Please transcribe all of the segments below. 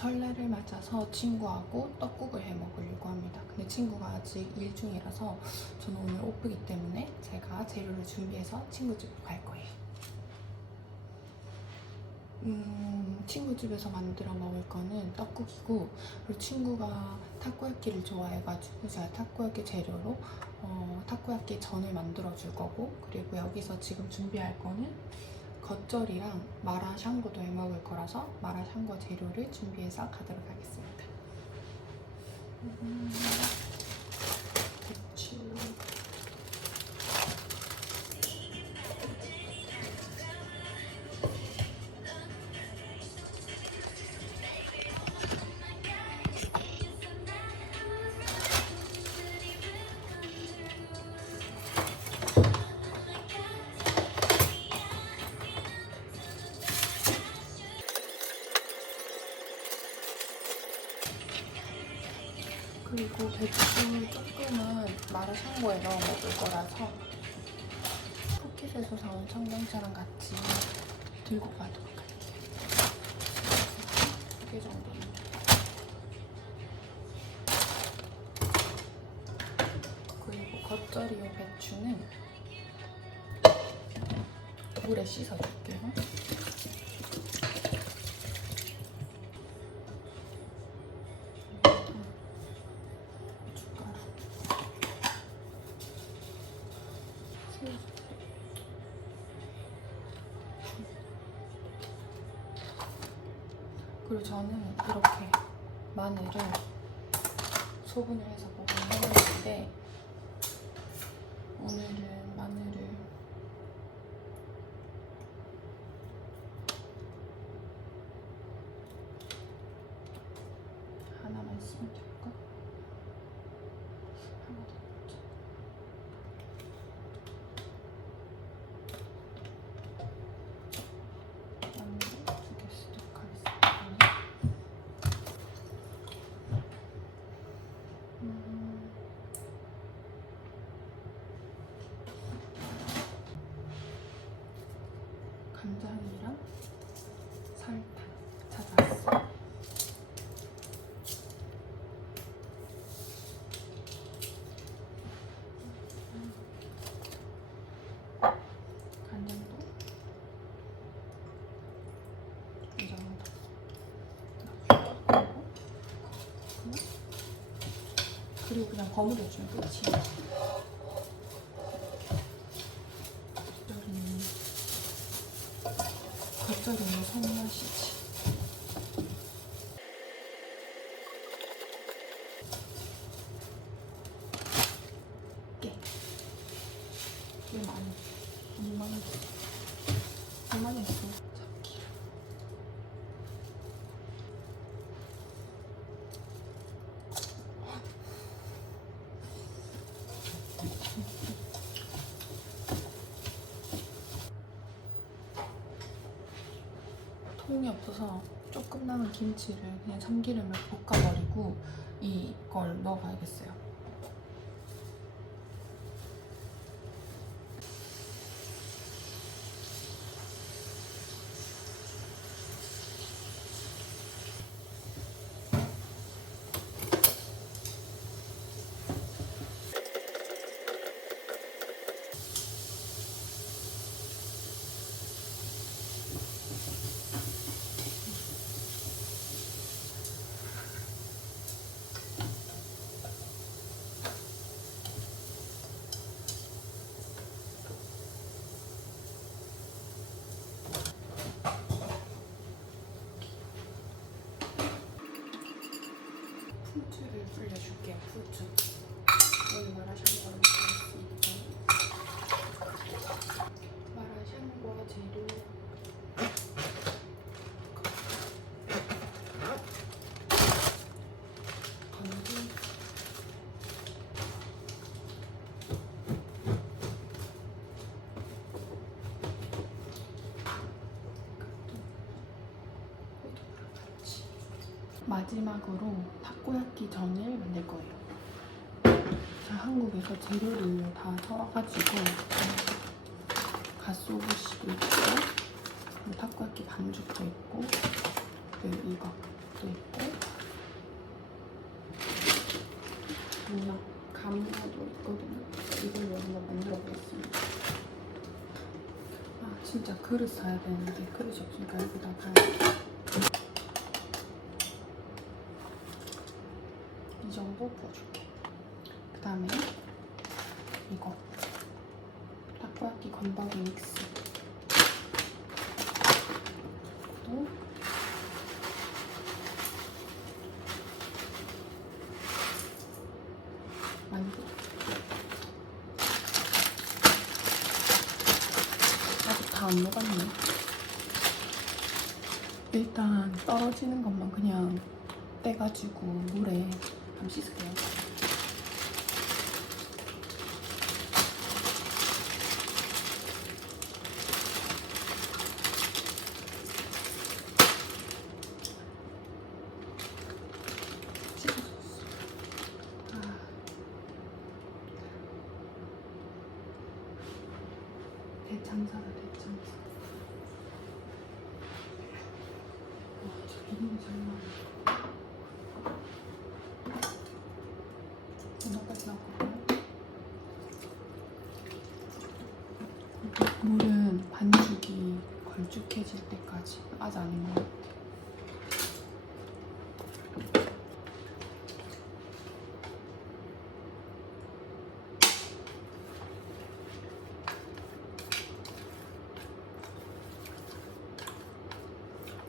설날을 맞아서 친구하고 떡국을 해 먹으려고 합니다. 근데 친구가 아직 일 중이라서 저는 오늘 오프기 때문에 제가 재료를 준비해서 친구 집으로 갈 거예요. 음, 친구 집에서 만들어 먹을 거는 떡국이고 그리고 친구가 타코야끼를 좋아해가지고 제가 타코야끼 재료로 어, 타코야끼 전을 만들어 줄 거고 그리고 여기서 지금 준비할 거는 겉절이랑 마라샹궈도 해 먹을 거라서 마라샹궈 재료를 준비해서 가도록 하겠습니다. 음. 그리고 배추 조금은 마라샹궈에 넣어 먹을 거라서 포켓에서 사온 청경차랑 같이 들고 가도록 할게요. 이게 정도는. 그리고 겉절이용 배추는 물에 씻어줄게요. 그리고 저는 이렇게 마늘을 소분을 해서 해놨는데 오늘은 마늘을 하나만 될까? 하나 더 넣자. 마늘 두개 쓰도록 하겠습니다. 음. 간장이랑 설탕 찾아왔어. 간장도 이 정도 넣어주고 버무려주면 끝이야. 겉절이는 겉절이는 손맛이지. 깨. 꽤 많이. 얼마나 얼마나 있어? 통이 없어서 조금 남은 김치를 그냥 참기름을 볶아버리고 이걸 넣어봐야겠어요. 풀주를 풀주. 오늘 마라샹궈를 먹겠습니다. 마라샹궈 재료. 마지막으로 타코야끼 전을 만들 거예요. 한국에서 재료를 다 사와가지고 가쏘부시도 있고 타코야끼 반죽도 있고 그 이것도 있고 감자 감자도 있거든요. 이걸로 한번 만들어 보겠습니다. 아 진짜 그릇 사야 되는데 그릇이 없으니까 여기다가 이 정도? 부어줄게. 건더기 믹스. 또 만두. 아직 다 안 녹았네. 일단 떨어지는 것만 그냥 떼가지고 물에 한번 씻을게요. 씻어줬어. 아. 대참사다 대참사. 와, 저 이름이 장난 아니야. 이거까지 나왔거든요. 물은 반죽이 걸쭉해질 때까지 아직 아닌 것 같아.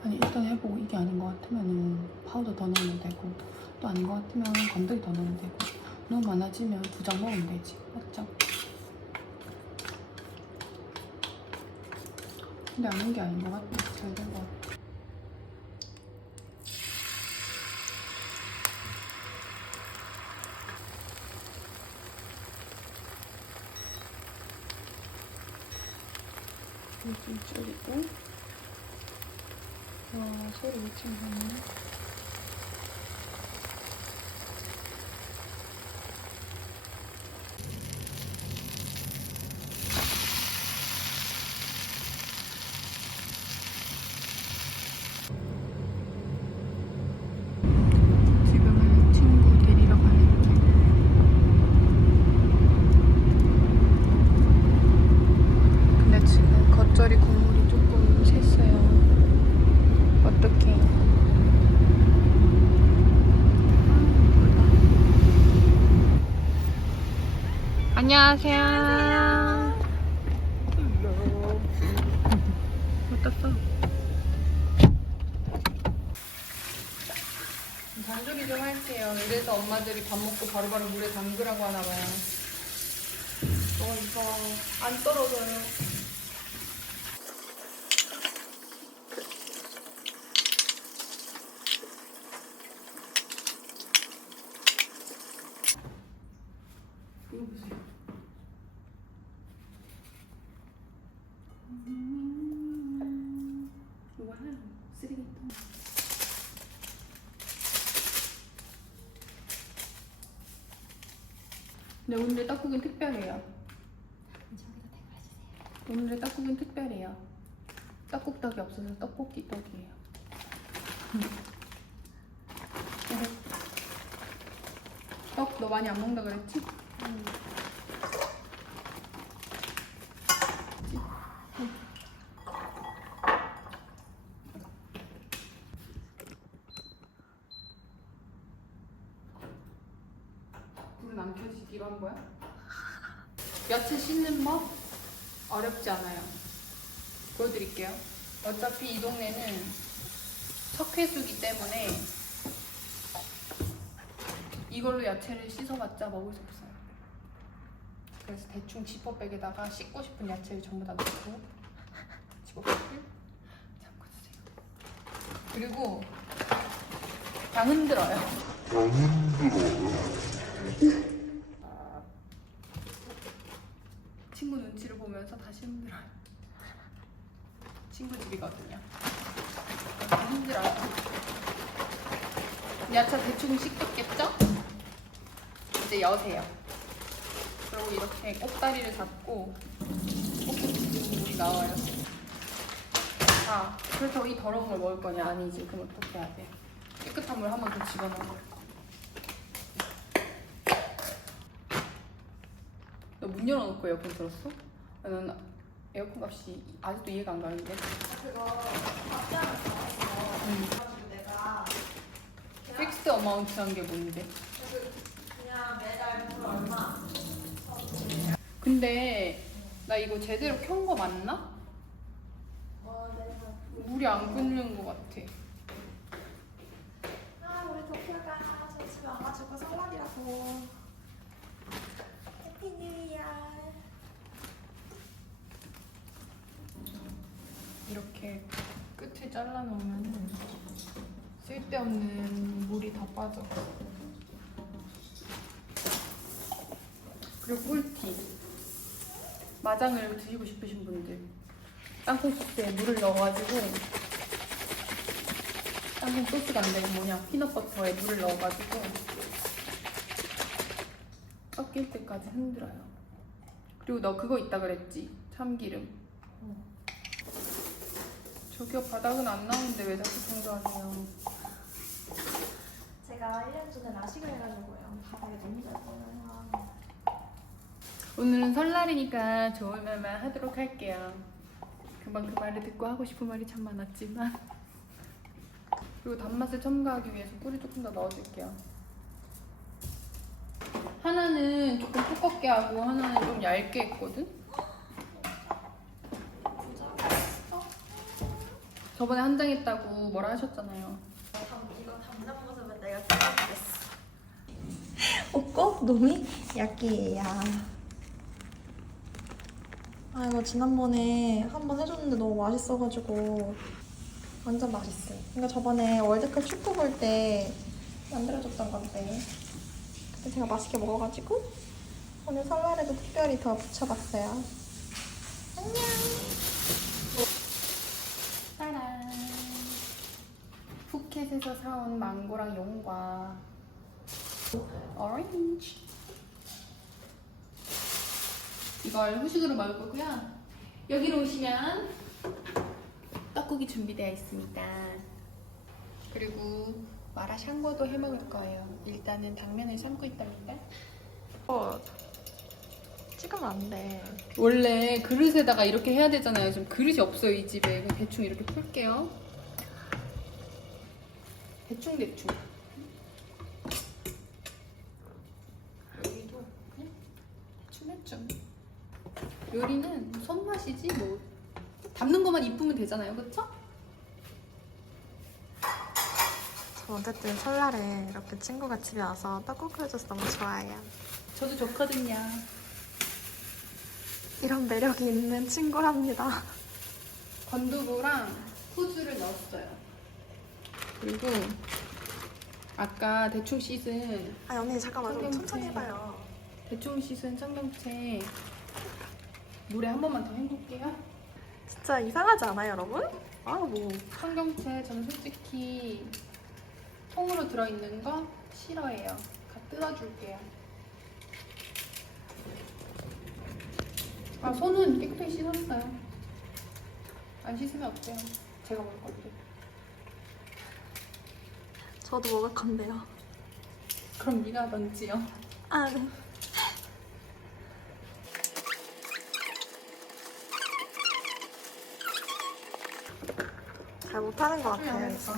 아니 일단 해보고 이게 아닌 것 같으면은 파우더 더 넣으면 되고 또 아닌 것 같으면 건더기 더 넣으면 되고 너무 많아지면 두 장 먹으면 되지. 맞죠? 근데 아닌 게 아닌 것 같아. 잘 된 것 같아. 좀 줄이고. 와 소리 미친 거 같네 지금은 친구 데리러 가는 길. 근데 지금 겉절이 국물이 조금 샜어요. 어떡해. 안녕하세요. 어떻어? 잔소리 좀 할게요. 이래서 엄마들이 밥 먹고 바로바로 물에 담그라고 하나 봐요. 어, 이거 안 떨어져요. 이거 보세요. 이거 하나 쓰레기통. 네, 오늘의 떡국은 특별해요. 오늘의 떡국은 특별해요. 떡국 떡이 없어서 떡볶이 떡이에요. 떡 너 많이 안 먹는다 그랬지? 불은 안 켜지기로 한 거야? 야채 씻는 법 어렵지 않아요. 보여드릴게요. 어차피 이 동네는 석회수기 때문에 이걸로 야채를 씻어봤자 먹을 수 없어요. 그래서 대충 지퍼백에다가 씻고 싶은 야채를 전부 다 넣고 지퍼백을 잠궈 주세요. 그리고 그냥 흔들어요. 친구 눈치를 보면서 다시 흔들어요. 친구 집이거든요. 흔들어요. 야채 대충 씻겼겠죠? 이제 여세요. 그리고 이렇게 꼭다리를 잡고 꼭지 물이 나와요. 자, 그래서 이 더러운 걸 먹을 거냐? 아니지. 그럼 어떻게 해야 돼? 깨끗한 물 한 번 더 집어넣어. 너문 열어놓고 에어컨 들었어? 난 에어컨 값이 아직도 이해가 안 가는데. 그거 답장을 받았어. 음. 내가 픽스 어마운트 한 게 뭔데? 그냥 매달 물 얼마. 근데 나 이거 제대로 켠 거 맞나? 어, 내가. 물이 안 끓는 거 같아. 아, 우리 도쿄가 저 집에 와가지고 설날이라고. 해피 뉴 이어. 이렇게 끝을 잘라 놓으면은 쓸데없는 물이 다 빠져. 그리고 꿀팁. 마장을 드시고 싶으신 분들 땅콩 소스에 물을 넣어가지고 땅콩 소스가 안 되고 뭐냐 피넛버터에 물을 넣어가지고 섞일 때까지 흔들어요. 그리고 너 그거 있다 그랬지? 참기름. 저기요 바닥은 안 나오는데 왜 자꾸 청소하세요? 제가 1년 전에 라식을 해가지고요. 바닥에 너무 잘 보여요. 오늘은 설날이니까 좋은 말만 하도록 할게요. 금방 그 말을 듣고 하고 싶은 말이 참 많았지만 그리고 단맛을 첨가하기 위해서 꿀을 조금 더 넣어줄게요. 하나는 조금 두껍게 하고 하나는 좀 얇게 했거든? 부자였어? 저번에 한 장 했다고 뭐라 하셨잖아요. 이거 담당 모습은 내가 찍어보겠어. 오꼬 노미 야끼야. 아 이거 지난번에 한 번 해줬는데 너무 맛있어가지고 완전 맛있어요. 그러니까 저번에 월드컵 축구 볼 때 만들어줬던 건데 그때 제가 맛있게 먹어가지고 오늘 설날에도 특별히 더 붙여봤어요. 안녕. 짜란. 푸켓에서 사온 망고랑 용과 오렌지. 이걸 후식으로 먹을 거고요. 여기로 오시면 떡국이 준비되어 있습니다. 그리고 마라샹궈도 해 먹을 거예요. 일단은 당면을 삶고 있답니다. 어, 찍으면 안 돼. 원래 그릇에다가 이렇게 해야 되잖아요. 지금 그릇이 없어요 이 집에. 대충 이렇게 풀게요. 대충 대충. 여기도 그냥 대충 대충. 요리는 손맛이지 뭐 담는 것만 이쁘면 되잖아요, 그렇죠? 저 어쨌든 설날에 이렇게 친구가 집에 와서 떡국 해줘서 너무 좋아해요. 저도 좋거든요. 이런 매력이 있는 친구랍니다. 건두부랑 후주를 넣었어요. 그리고 아까 대충 씻은 아 언니 잠깐만 좀. 천천히 해봐요. 대충 씻은 청경채 물에 한 번만 더 헹굴게요. 진짜 이상하지 않아요 여러분? 아 뭐. 청경채 저는 솔직히 통으로 들어있는 거 싫어해요. 다 뜯어줄게요. 아 손은 깨끗하게 씻었어요. 안 씻으면 어때요? 제가 먹을 건데. 저도 먹을 건데요. 그럼 네가 던지요. 아 네. 잘 못하는 것 같아요 이제.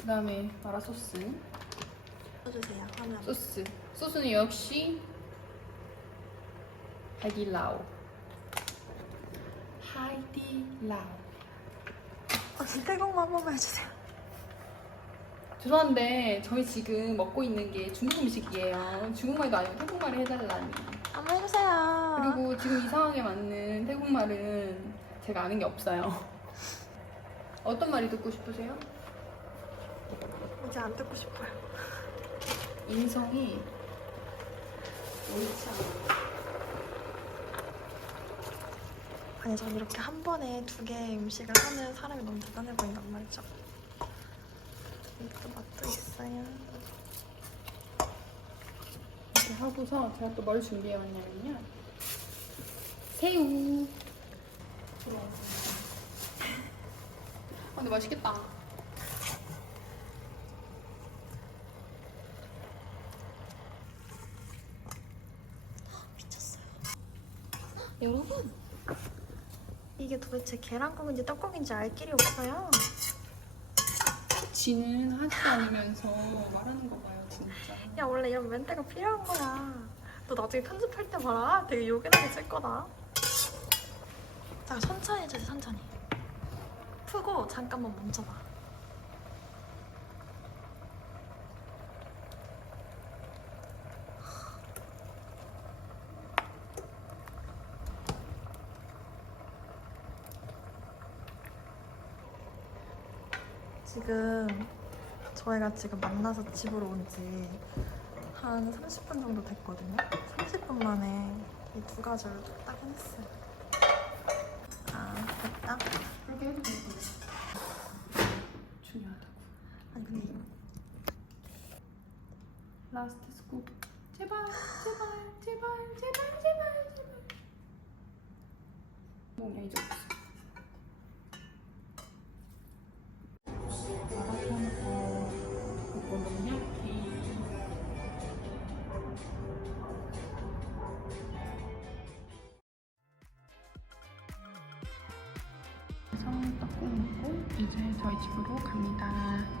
그다음에 마라 소스. 써주세요 화면. 소스. 소스는 역시 하이디라오. 하이디라오. 언니 태국만 한 번만 해주세요. 죄송한데 저희 지금 먹고 있는 게 중국 음식이에요. 중국말도 아니고 태국말을 해달라니. 한번 해주세요. 그리고 지금 이 상황에 맞는 태국말은 제가 아는 게 없어요. 어떤 말이 듣고 싶으세요? 이제 안 듣고 싶어요. 인성이 옳지 않아. 아니 전 이렇게 한 번에 두 개의 음식을 하는 사람이 너무 대단해 보인단 말이죠. 이것도 맛도 있어요. 이렇게 하고서 제가 또 뭘 준비해왔냐면요. 새우. 아, 근데 맛있겠다. 미쳤어요. 여러분 이게 도대체 계란국인지 떡국인지 알 길이 없어요. 지는 하지 않으면서 말하는 거 봐요, 진짜. 야 원래 이런 멘트가 필요한 거야. 너 나중에 편집할 때 봐라. 되게 요긴하게 쓸 거다. 자 천천히 해주세요 천천히. 푸고 잠깐만 멈춰봐. 지금 저희가 지금 만나서 집으로 온 지 한 30분 정도 됐거든요. 30분 만에 이 두 가지를 뚝딱 해냈어요. 아, 됐다. 그렇게 해도 되고. 중요하다고. 아니, 근데 이- 라스트 스쿱. 제발, 제발, 제발, 제발, 제발, 제발. 뭔가 이제 그래서 떡국 먹고 이제 저희 집으로 갑니다.